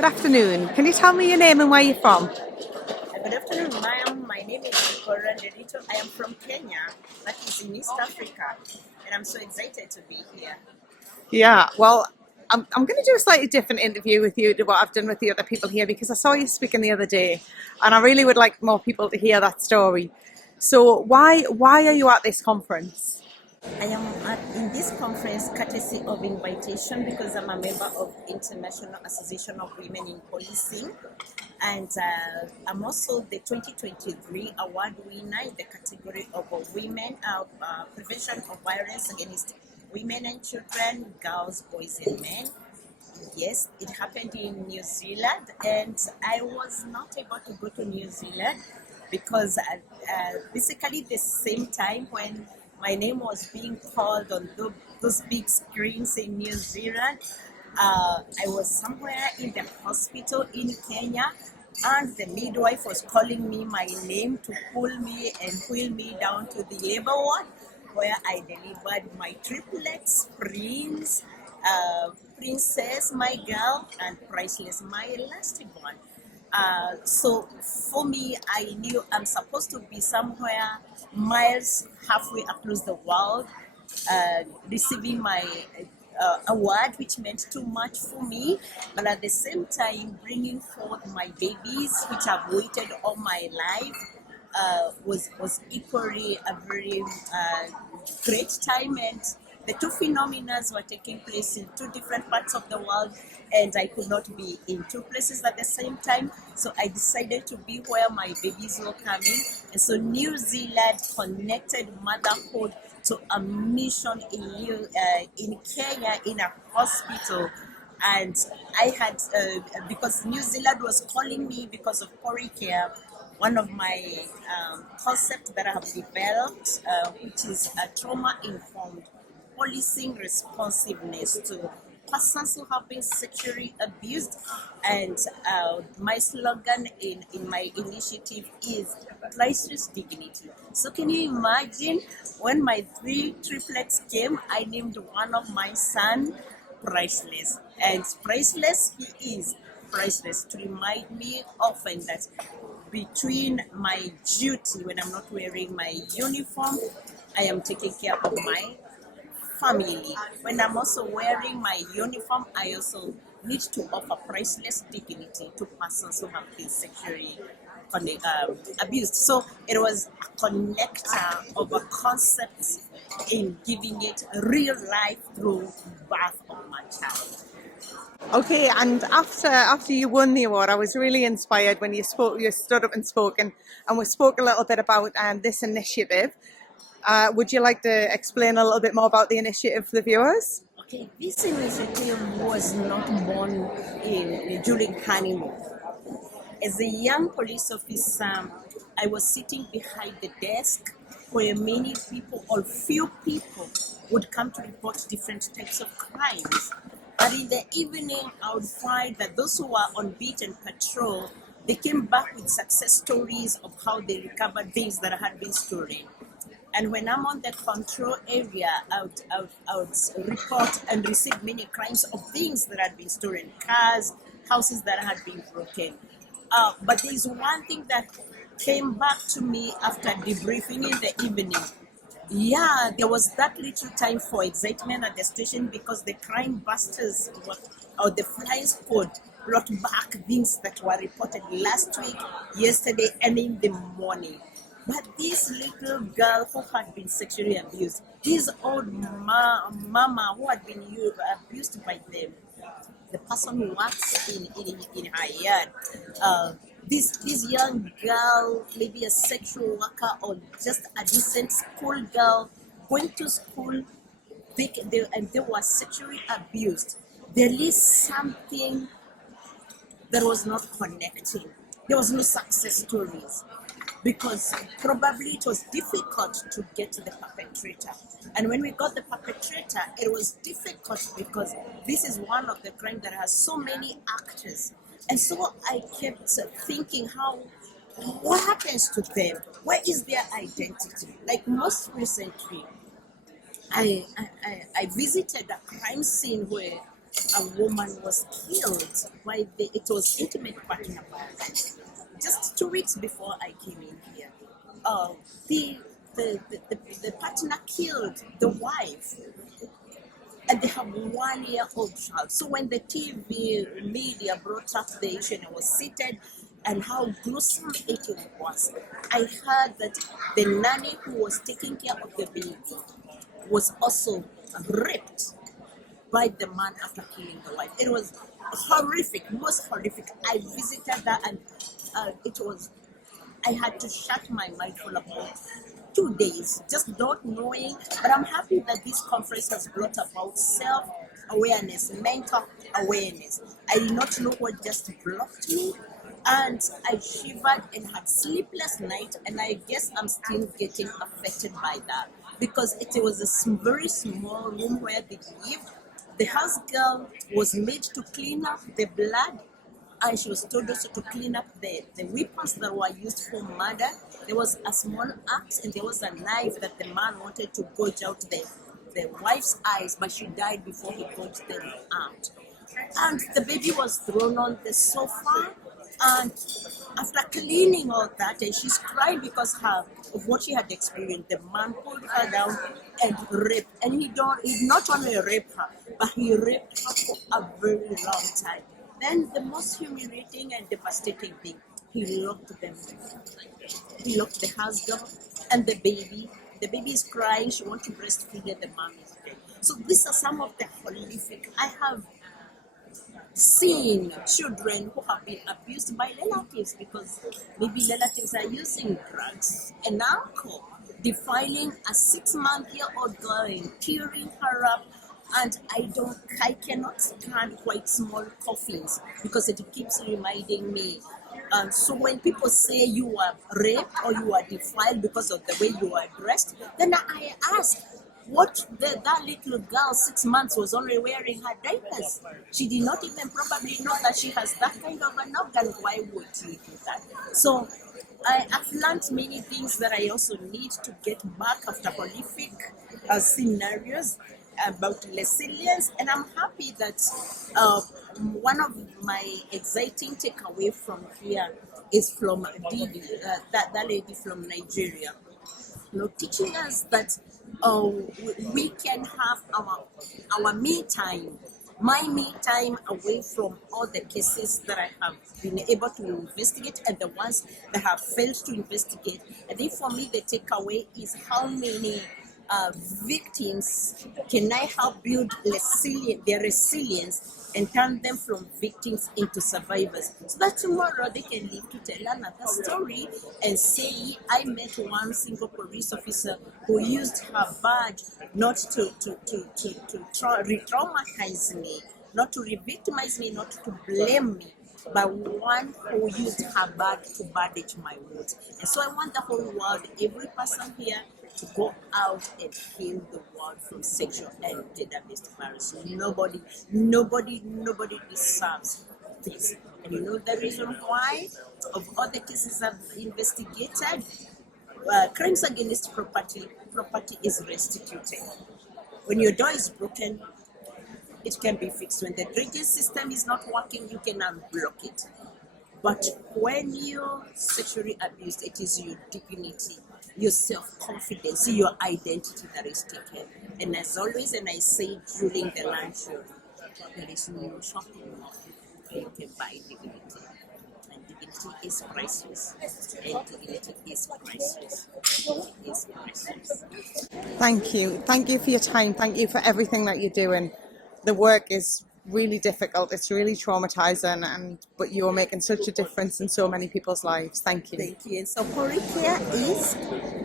Good afternoon. Can you tell me your name and where you're from? Good afternoon, ma'am. My name is Zipporah Nderitu. I am from Kenya, that is in East Africa, and I'm so excited to be here. Yeah, well, I'm going to do a slightly different interview with you to what I've done with the other people here because I saw you speaking the other day, and I really would like more people to hear that story. So why are you at this conference? I am in this conference courtesy of invitation because I'm a member of International Association of Women in Policing, and I'm also the 2023 award winner in the category of women prevention of violence against women and children, girls, boys, and men. Yes, it happened in New Zealand, and I was not able to go to New Zealand because basically the same time when my name was being called on those big screens in New Zealand, I was somewhere in the hospital in Kenya, and the midwife was calling me my name to pull me and wheel me down to the labor ward where I delivered my triplets, Princess, my girl, and Priceless, my last one. So for me, I knew I'm supposed to be somewhere miles halfway across the world, receiving my award, which meant too much for me, but at the same time bringing forth my babies, which I've waited all my life. Was equally a very great time, and the two phenomena were taking place in two different parts of the world, and I could not be in two places at the same time, so I decided to be where my babies were coming. And so New Zealand connected motherhood to a mission in Kenya in a hospital. And I had, because New Zealand was calling me because of care, one of my concepts that I have developed, which is a trauma-informed policing responsiveness to persons who have been sexually abused. And my slogan in my initiative is Priceless Dignity. So can you imagine when my 3 triplets came, I named one of my son Priceless. And Priceless, he is priceless, to remind me often that between my duty when I'm not wearing my uniform, I am taking care of my family. When I'm also wearing my uniform, I also need to offer priceless dignity to persons who have been sexually abused. So it was a connector of a concept in giving it real life through birth of my child. Okay, and after you won the award, I was really inspired when you spoke. You stood up and spoke, and we spoke a little bit about this initiative. Would you like to explain a little bit more about the initiative for the viewers? Okay, this initiative was not born during honeymoon. As a young police officer, I was sitting behind the desk where many people or few people would come to report different types of crimes. But in the evening, I would find that those who were on beat and patrol, they came back with success stories of how they recovered things that had been stolen. And when I'm on the control area, I would report and receive many crimes of things that had been stolen, cars, houses that had been broken. But there's one thing that came back to me after debriefing in the evening. Yeah, there was that little time for excitement at the station because the crime busters or the flying squad brought back things that were reported last week, yesterday, and in the morning. But this little girl who had been sexually abused, this old mama who had been abused by them, the person who works in her yard, this young girl, maybe a sexual worker or just a decent school girl, going to school, and they were sexually abused. There is something that was not connecting. There was no success stories because probably it was difficult to get to the perpetrator. And when we got the perpetrator, it was difficult because this is one of the crimes that has so many actors. And so I kept thinking what happens to them? Where is their identity? Like most recently, I visited a crime scene where a woman was killed by it was intimate partner violence. Just 2 weeks before I came in here, uh, the, the partner killed the wife, and they have 1 year old child. So when the TV media brought up the issue and I was seated and how gruesome it was, I heard that the nanny who was taking care of the baby was also raped by the man after killing the wife. It was horrific, most horrific. I visited that, and I had to shut my mouth for about 2 days, just not knowing. But I'm happy that this conference has brought about self-awareness, mental awareness. I did not know what just blocked me, and I shivered and had sleepless night, and I guess I'm still getting affected by that because it was a very small room where they lived. The house girl was made to clean up the blood, and she was told also to clean up the weapons that were used for murder. There was a small axe and there was a knife that the man wanted to gouge out the wife's eyes, but she died before he gouged them out. And the baby was thrown on the sofa, and after cleaning all that, and she's crying because of what she had experienced, the man pulled her down and raped. And he not only raped her, but he raped her for a very long time. Then the most humiliating and devastating thing, he locked them. He locked the house door and the baby. The baby is crying, she wants to breastfeed and the mom is dead. So these are some of the horrific. I have seen children who have been abused by relatives because maybe relatives are using drugs. An uncle defiling a 6-month-old girl and tearing her up, and I cannot stand quite small coffins because it keeps reminding me. So when people say you are raped or you are defiled because of the way you are dressed, then I ask, what that little girl, 6 months, was only wearing her diapers. She did not even probably know that she has that kind of an organ. Why would you do that? So I've learned many things that I also need to get back after horrific scenarios about resilience. And I'm happy that one of my exciting takeaway from here is from Didi, that lady from Nigeria, teaching us that we can have our me time, my me time, away from all the cases that I have been able to investigate and the ones that have failed to investigate. I think for me the takeaway is how many victims can I help build their resilience and turn them from victims into survivors, so that tomorrow they can live to tell another story and say, I met one single police officer who used her badge not to re-traumatize me, not to re-victimize me, not to blame me, but one who used her badge to bandage my wounds. And so I want the whole world, every person here, to go out and heal the world from sexual and gender-based violence. Nobody deserves this. And you know the reason why? Of all the cases I've investigated, crimes against property is restituted. When your door is broken, it can be fixed. When the drainage system is not working, you can unblock it. But when you're sexually abused, it is your dignity, your self-confidence, your identity that is taken. And as always, and I say during the lunch, there is no shopping mall where you can buy dignity. And dignity is priceless. And dignity is priceless. It is priceless. Thank you. Thank you for your time. Thank you for everything that you're doing. The work is really difficult. It's really traumatizing, but you are making such a difference in so many people's lives. Thank you. Thank you. And so Care is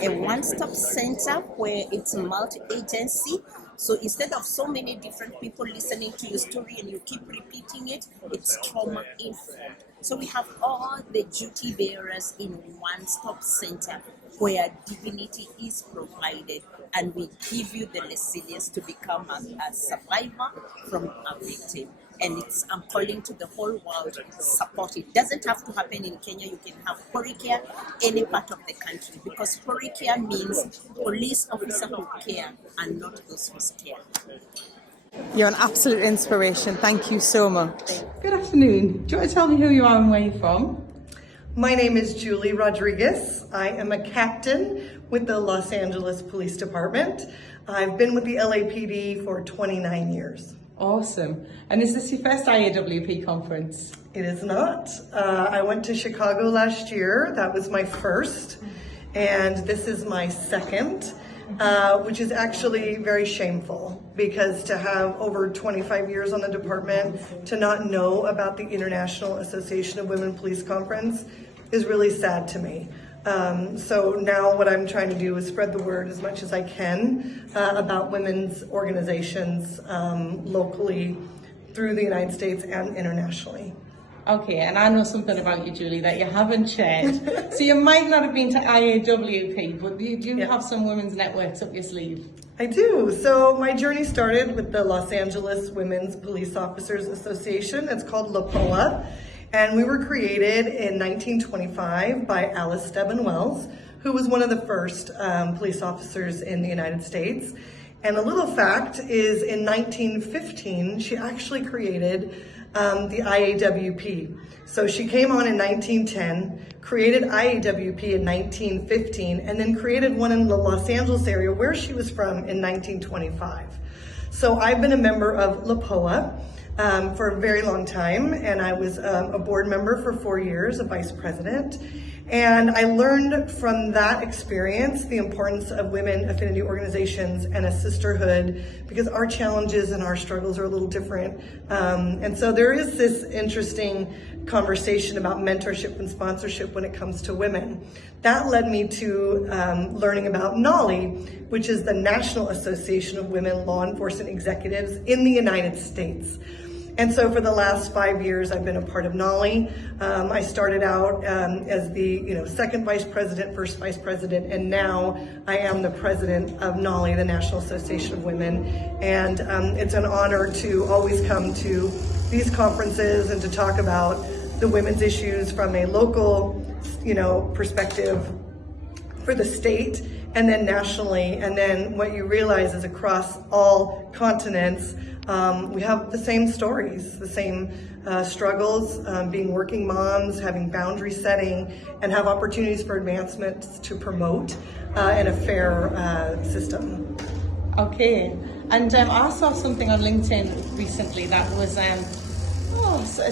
a one-stop center where it's multi-agency. So instead of so many different people listening to your story and you keep repeating it, it's trauma-informed. So we have all the duty bearers in one-stop center where dignity is provided, and we give you the resilience to become a survivor from a victim. And I'm calling to the whole world, support it. Doesn't have to happen in Kenya. You can have Care any part of the country, because Care means police officer who care and not those who scare. You're an absolute inspiration. Thank you so much. Good afternoon. Do you want to tell me who you are and where you're from? My name is Julie Rodriguez. I am a captain with the Los Angeles Police Department. I've been with the LAPD for 29 years. Awesome. And is this your first IAWP conference? It is not. I went to Chicago last year. That was my first. And this is my second, which is actually very shameful, because to have over 25 years on the department, to not know about the International Association of Women Police Conference is really sad to me. So now what I'm trying to do is spread the word as much as I can about women's organizations locally, through the United States and internationally. Okay, and I know something about you, Julie, that you haven't shared. So you might not have been to IAWP, but you do have some women's networks up your sleeve. I do. So my journey started with the Los Angeles Women's Police Officers Association. It's called LAPOA. And we were created in 1925 by Alice Stebbin Wells, who was one of the first police officers in the United States. And a little fact is, in 1915, she actually created the IAWP. So she came on in 1910, created IAWP in 1915, and then created one in the Los Angeles area where she was from in 1925. So I've been a member of LAPOA for a very long time, and I was a board member for 4 years, a vice president. And I learned from that experience the importance of women affinity organizations and a sisterhood, because our challenges and our struggles are a little different. And so there is this interesting conversation about mentorship and sponsorship when it comes to women. That led me to learning about NAWLEE, which is the National Association of Women Law Enforcement Executives in the United States. And so for the last 5 years, I've been a part of NAWLEE. I started out as the second vice president, first vice president, and now I am the president of NAWLEE, the National Association of Women. And it's an honor to always come to these conferences and to talk about the women's issues from a local, perspective for the state, and then nationally. And then what you realize is across all continents, we have the same stories, the same struggles, being working moms, having boundary setting, and have opportunities for advancements to promote in a fair system. Okay, and I saw something on LinkedIn recently that was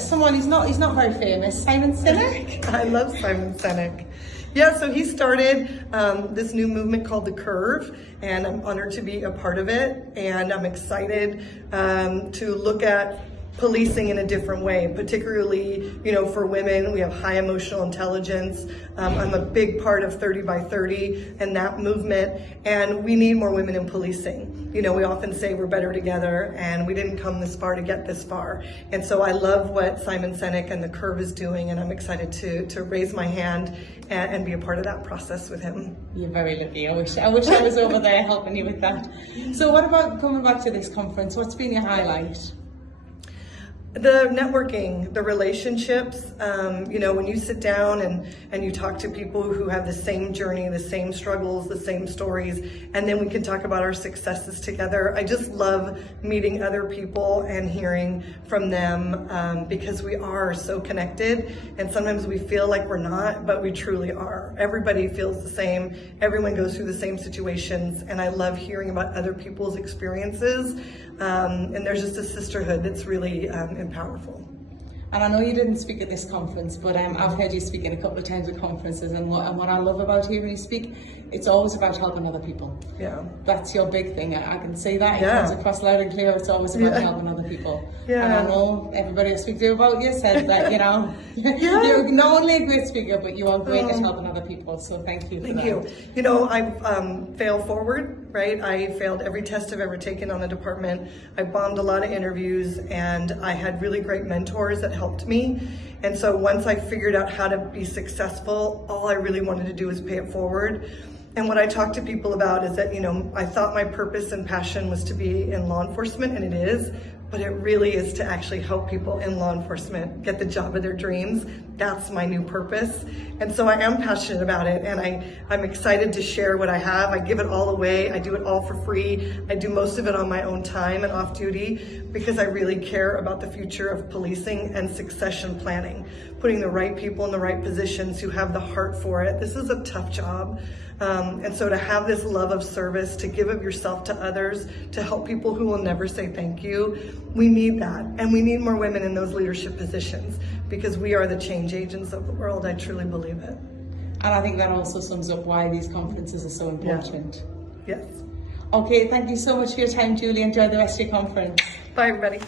someone he's not very famous, Simon Sinek. I love Simon Sinek. Yeah, so he started this new movement called The Curve, and I'm honored to be a part of it. And I'm excited to look at policing in a different way, particularly, for women. We have high emotional intelligence. I'm a big part of 30 by 30 and that movement, and we need more women in policing. We often say we're better together, and we didn't come this far to get this far. And so I love what Simon Sinek and The Curve is doing, and I'm excited to raise my hand and be a part of that process with him. You're very lucky. I wish I was over there helping you with that. So what about coming back to this conference? What's been your highlight? The networking, the relationships, when you sit down and you talk to people who have the same journey, the same struggles, the same stories, and then we can talk about our successes together. I just love meeting other people and hearing from them, because we are so connected, and sometimes we feel like we're not, but we truly are. Everybody feels the same. Everyone goes through the same situations, and I love hearing about other people's experiences. And there's just a sisterhood that's really powerful. And I know you didn't speak at this conference, but I've heard you speaking a couple of times at conferences, and what I love about hearing you speak, it's always about helping other people. Yeah. That's your big thing. I can say that. Yeah. It comes across loud and clear. It's always about helping other people. Yeah. And I know everybody I speak to about you said that, Yeah. you're not only a great speaker, but you are great at helping other people. So thank you for that. Thank you. I fail forward, right? I failed every test I've ever taken on the department. I bombed a lot of interviews, and I had really great mentors that helped me. And so once I figured out how to be successful, all I really wanted to do was pay it forward. And what I talk to people about is that, I thought my purpose and passion was to be in law enforcement, and it is, but it really is to actually help people in law enforcement get the job of their dreams. That's my new purpose. And so I am passionate about it, and I'm excited to share what I have. I give it all away. I do it all for free. I do most of it on my own time and off duty because I really care about the future of policing and succession planning, putting the right people in the right positions who have the heart for it. This is a tough job. And so to have this love of service, to give of yourself to others, to help people who will never say thank you, we need that. And we need more women in those leadership positions because we are the change agents of the world. I truly believe it. And I think that also sums up why these conferences are so important. Yes. Okay, thank you so much for your time, Julie. Enjoy the rest of your conference. Bye, everybody.